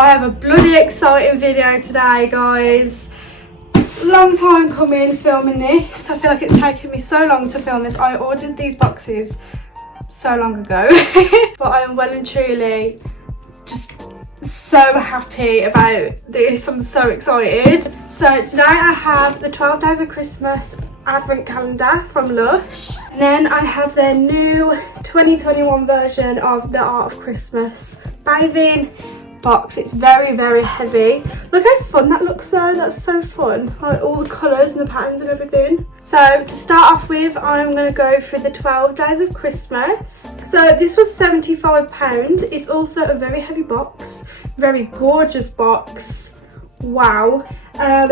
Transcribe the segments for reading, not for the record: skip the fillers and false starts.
I have a bloody exciting video today, guys. Long time coming filming this. I feel like it's taken me so long to film this. I ordered these boxes so long ago. But I am well and truly just so happy about this. I'm so excited. So today I have the 12 Days of Christmas Advent Calendar from Lush. And then I have their new 2021 version of the Art of Christmas bathing box. It's very, very heavy. Look how fun that looks though. That's so fun. Like all the colours and the patterns and everything. So to start off with, I'm going to go for the 12 Days of Christmas. So this was £75. It's also a very heavy box. Very gorgeous box. Wow.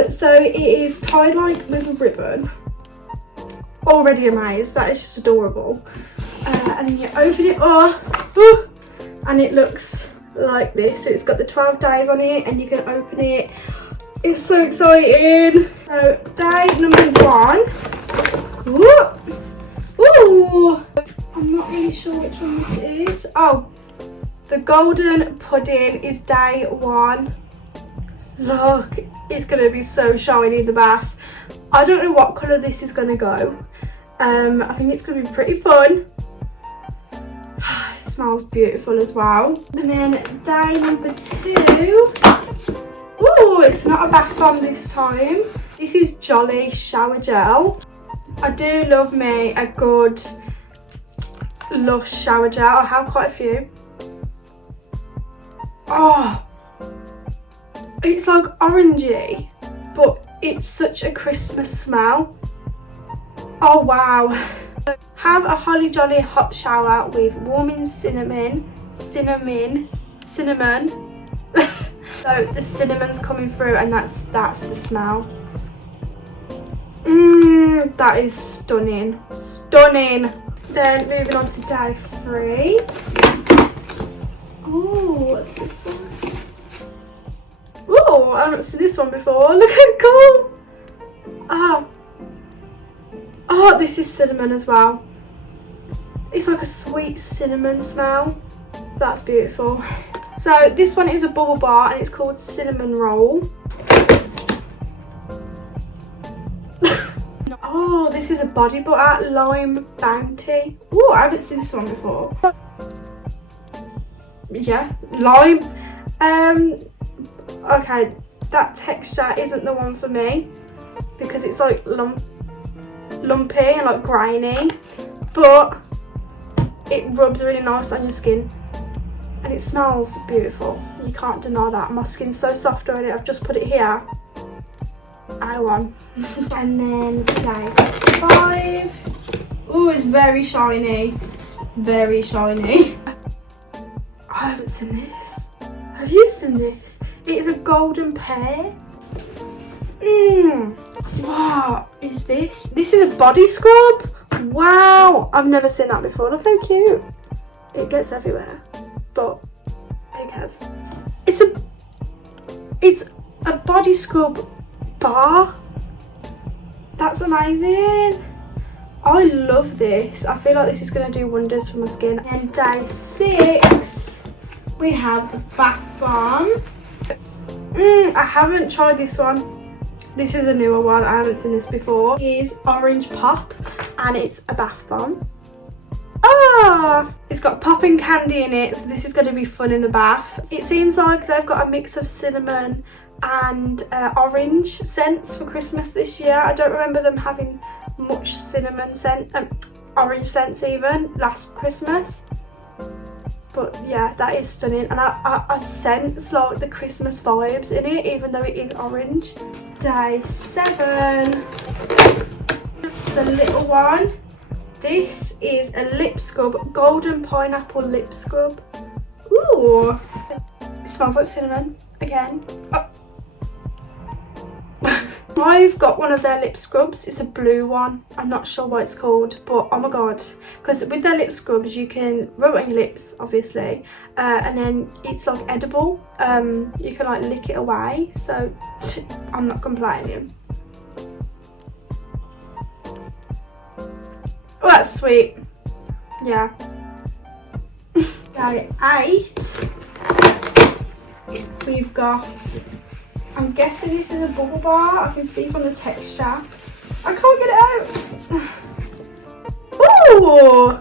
So it is tied like with a ribbon. Already amazed. That is just adorable. And then you open it up. And it looks like this. So it's got the 12 days on it and you can open it. It's so exciting. So day number 1. Ooh. I'm not really sure which one this is. Oh, the golden pudding is day 1. Look, it's going to be so shiny in the bath. I don't know what colour this is going to go. I think it's going to be pretty fun. It smells beautiful as well. And then day number 2. Ooh, it's not a bath bomb this time. This is Jolly Shower Gel. I do love me a good Lush shower gel. I have quite a few. Oh, it's like orangey, but it's such a Christmas smell. Oh wow. Have a holly jolly hot shower with warming cinnamon. So the cinnamon's coming through and that's the smell. That is stunning. Stunning. Then moving on to day 3. Oh, what's this one? Oh, I haven't seen this one before. Look how cool. Oh, this is cinnamon as well. It's like a sweet cinnamon smell. That's beautiful. So this one is a bubble bar and it's called Cinnamon Roll. Oh, this is a body butter, Lime Bounty. Oh, I haven't seen this one before. Yeah, lime. Okay, that texture isn't the one for me because it's like lumpy and like grainy, but it rubs really nice on your skin and it smells beautiful. You can't deny that. My skin's so soft already. I've just put it here. I won. And then day 5. Oh, it's very shiny. Very shiny. I haven't seen this. Have you seen this? It is a golden pear. What is this? This is a body scrub. Wow, I've never seen that before. Look how cute. It gets everywhere, but who cares? It's a body scrub bar. That's amazing. I love this. I feel like this is going to do wonders for my skin. And day 6, we have the bath bomb. I haven't tried this one. This is a newer one. I haven't seen this before. It is Orange Pop and it's a bath bomb. It's got popping candy in it, so this is going to be fun in the bath. It seems like they've got a mix of cinnamon and orange scents for Christmas this year. I don't remember them having much cinnamon scent, orange scents even last Christmas. But yeah, that is stunning, and I sense like the Christmas vibes in it, even though it is orange. Day 7, the little one. This is a lip scrub, golden pineapple lip scrub. Ooh, it smells like cinnamon again. I've got one of their lip scrubs. It's a blue one. I'm not sure what it's called, but oh my god, because with their lip scrubs you can rub it on your lips obviously, and then it's like edible. You can like lick it away, so I'm not complaining. Oh, that's sweet. Yeah. Day 8. we've got, I'm guessing this is a bubble bar. I can see from the texture. I can't get it out. Ooh!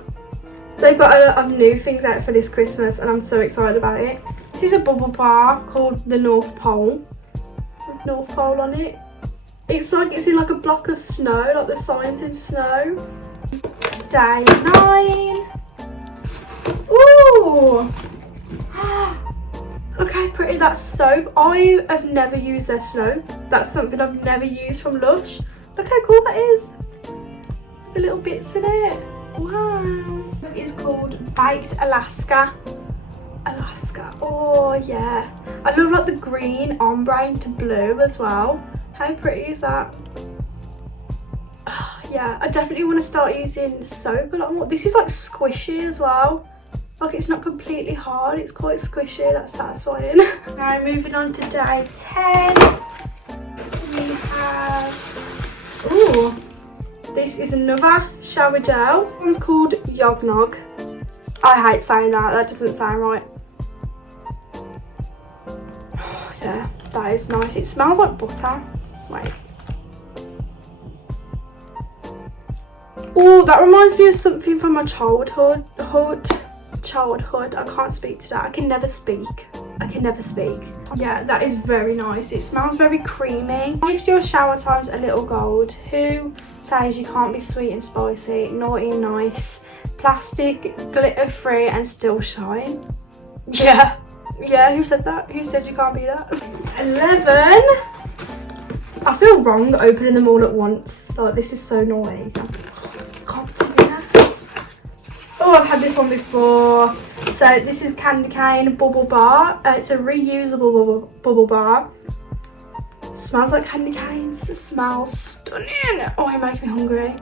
They've got a lot of new things out for this Christmas and I'm so excited about it. This is a bubble bar called the North Pole. With North Pole on it. It's like it's in like a block of snow, like the signs in snow. Day 9. Ooh! Look how pretty that soap. I have never used their snow. That's something I've never used from Lush. Look how cool that is. The little bits in it. Wow. It is called Baked Alaska. Alaska. Oh yeah. I love like the green ombre into blue as well. How pretty is that? Yeah, I definitely want to start using soap a lot more. This is like squishy as well. Like it's not completely hard, it's quite squishy, that's satisfying. Now moving on to day 10. We have, ooh, this is another shower gel. This one's called Yognog. I hate saying that, that doesn't sound right. Yeah, that is nice. It smells like butter. Wait. Oh, that reminds me of something from my childhood. I can't speak today. I can never speak. Yeah, that is very nice. It smells very creamy. If your shower time's a little gold, who says you can't be sweet and spicy, naughty and nice, plastic, glitter free and still shine? Yeah, who said that? Who said you can't be that? 11. I feel wrong opening them all at once. Like, this is so naughty. Can't do that. Oh, I've had this one before. So this is Candy Cane Bubble Bar. It's a reusable bubble bar. Smells like candy canes. It smells stunning. Oh, you make me hungry.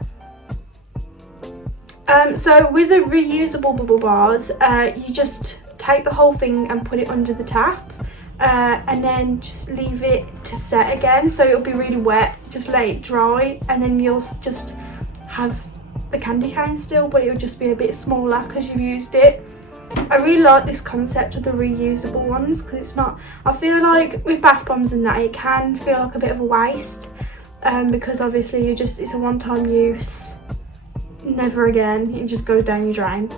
So with the reusable bubble bars, you just take the whole thing and put it under the tap. And then just leave it to set again, so it'll be really wet. Just let it dry and then you'll just have the candy cane still, but it'll just be a bit smaller because you've used it. I really like this concept of the reusable ones because it's not, I feel like with bath bombs and that it can feel like a bit of a waste, because obviously it's a one-time use, never again, it just goes down your drain.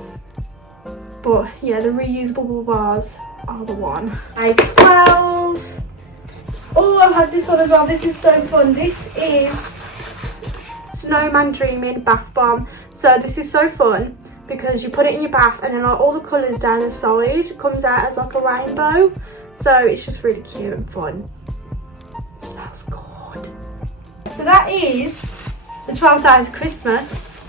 But yeah, the reusable bubble bars are the one. Day 12. Oh, I've had this one as well. This is so fun. This is Snowman Dreaming Bath Bomb. So this is so fun because you put it in your bath and then like all the colours down the side comes out as like a rainbow. So it's just really cute and fun. It smells good. So that is the 12 days of Christmas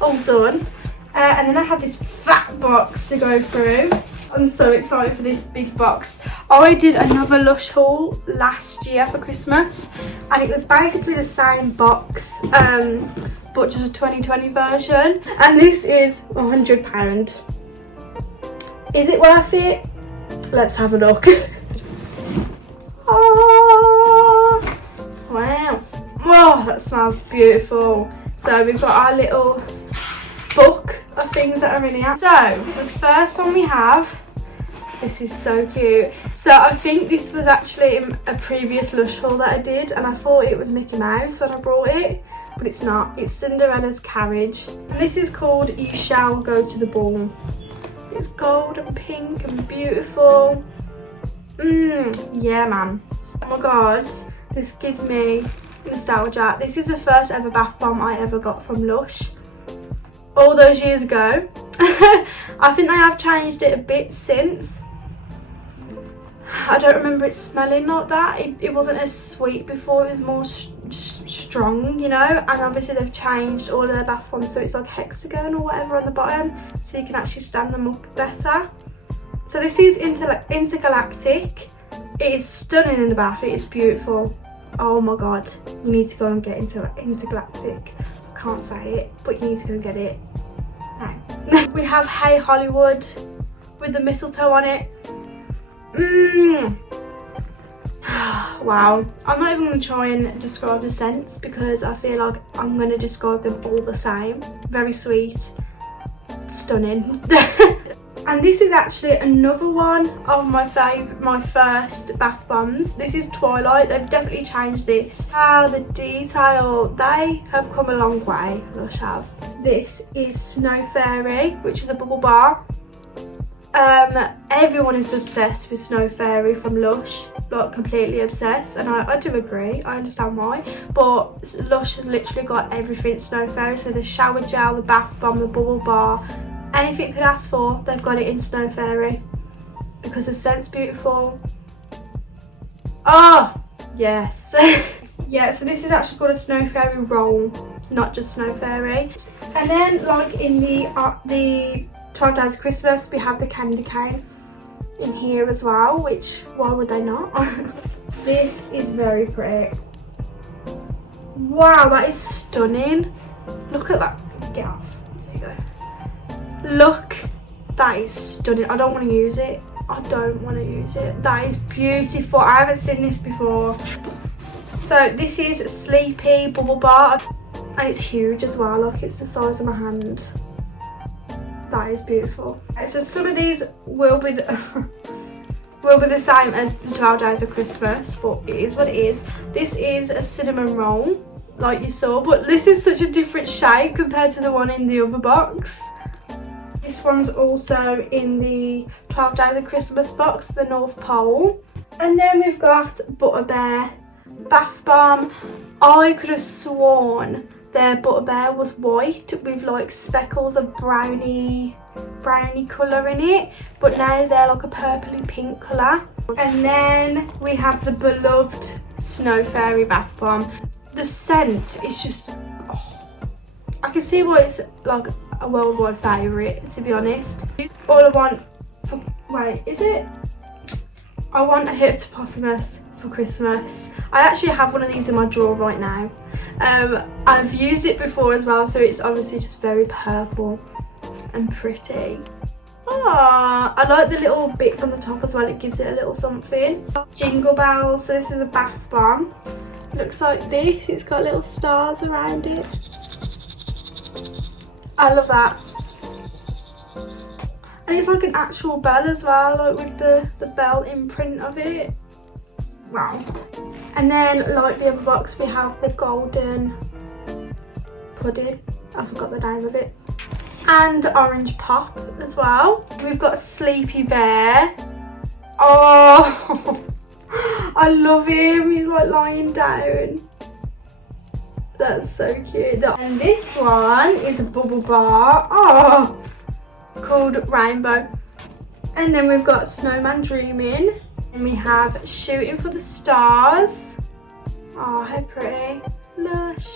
all done. And then I have this fat box to go through. I'm so excited for this big box. I did another Lush haul last year for Christmas and it was basically the same box, but just a 2020 version. And this is £100. Is it worth it? Let's have a look. Oh, wow. Oh, that smells beautiful. So we've got our little book of things that are in here. So the first one we have, this is so cute. So I think this was actually a previous Lush haul that I did and I thought it was Mickey Mouse when I brought it, but it's not. It's Cinderella's carriage. And this is called You Shall Go to the Ball. It's gold and pink and beautiful. Yeah, man. Oh my god, this gives me nostalgia. This is the first ever bath bomb I ever got from Lush. All those years ago. I think they have changed it a bit since. I don't remember it smelling like that. It wasn't as sweet before, it was more strong, you know, and obviously they've changed all of their bath bombs so it's like hexagon or whatever on the bottom so you can actually stand them up better. So this is intergalactic. It is stunning in the bath, it is beautiful. Oh my god, you need to go and get into intergalactic. I can't say it, but you need to go and get it now. We have Hey Hollywood with the mistletoe on it. Wow, I'm not even going to try and describe the scents because I feel like I'm going to describe them all the same. Very sweet, stunning. And this is actually another one of my first bath bombs. This is Twilight. They've definitely changed this. Wow, the detail. They have come a long way, Lush have. This is Snow Fairy, which is a bubble bar. Everyone is obsessed with Snow Fairy from Lush, like completely obsessed, and I do agree, I understand why, but Lush has literally got everything Snow Fairy. So the shower gel, the bath bomb, the bubble bar, anything you could ask for, they've got it in Snow Fairy, because the scent's beautiful. Oh yes. Yeah, so this is actually called a Snow Fairy roll, not just Snow Fairy. And then like in the 12 Days of Christmas, we have the candy cane in here as well, which, why would they not? This is very pretty. Wow, that is stunning. Look at that. Get off. There you go. Look, that is stunning. I don't want to use it. I don't want to use it. That is beautiful. I haven't seen this before. So this is Sleepy Bubble Bar, and it's huge as well. Look, it's the size of my hand. That is beautiful. So some of these will be the same as the 12 Days of Christmas, but it is what it is. This is a cinnamon roll, like you saw, but this is such a different shape compared to the one in the other box. This one's also in the 12 Days of Christmas box, the North Pole. And then we've got Butter Bear Bath Bomb. I could have sworn their Butter Bear was white with like speckles of brownie colour in it, but now they're like a purpley pink colour. And then we have the beloved Snow Fairy Bath Bomb. The scent is just, oh, I can see why it's like a worldwide favourite, to be honest. All I want for, wait, is it? I want a hippopotamus for Christmas. I actually have one of these in my drawer right now. I've used it before as well, so it's obviously just very purple and pretty. Ah, I like the little bits on the top as well, it gives it a little something. Jingle Bells, so this is a bath bomb. Looks like this, it's got little stars around it. I love that. And it's like an actual bell as well, like with the bell imprint of it. Wow. And then like the other box, we have the golden pudding, I forgot the name of it, and orange pop as well. We've got a Sleepy Bear. Oh, I love him, he's like lying down. That's so cute. And this one is a bubble bar, oh, called Rainbow. And then we've got Snowman Dreaming. And we have Shooting for the Stars. Oh, how pretty. Lush.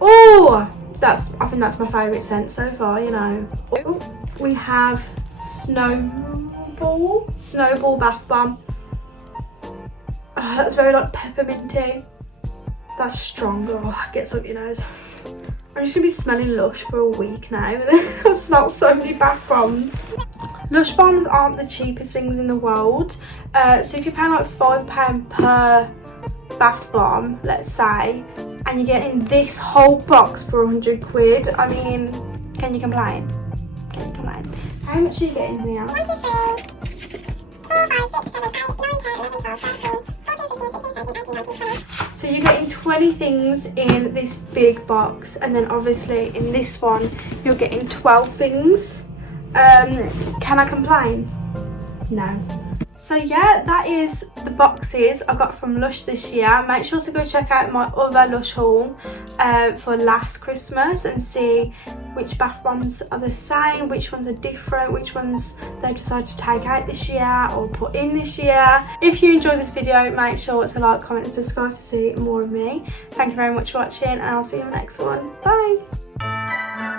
Oh, I think that's my favourite scent so far, you know. Oh, we have Snowball Bath Bomb. Oh, that's very like pepperminty. That's strong. Oh, that gets up your nose. I'm just gonna be smelling Lush for a week now. I've smelled so many bath bombs. Lush bombs aren't the cheapest things in the world. So if you're paying like £5 per bath bomb, let's say, and you're getting this whole box for 100 quid, I mean, can you complain? Can you complain? How much are you getting here? 1, 2, 3, 4, 5, 6, 7, 8, 9, 10, 11, 12, 13, 14, 15, 16, 17, 18, 19, 20. So you're getting 20 things in this big box, and then obviously in this one you're getting 12 things. Can I complain? No. So yeah, that is the boxes I got from Lush this year. Make sure to go check out my other Lush haul for last Christmas and see which bath bombs are the same, which ones are different, which ones they've decided to take out this year or put in this year. If you enjoyed this video, make sure to like, comment and subscribe to see more of me. Thank you very much for watching, and I'll see you in the next one. Bye!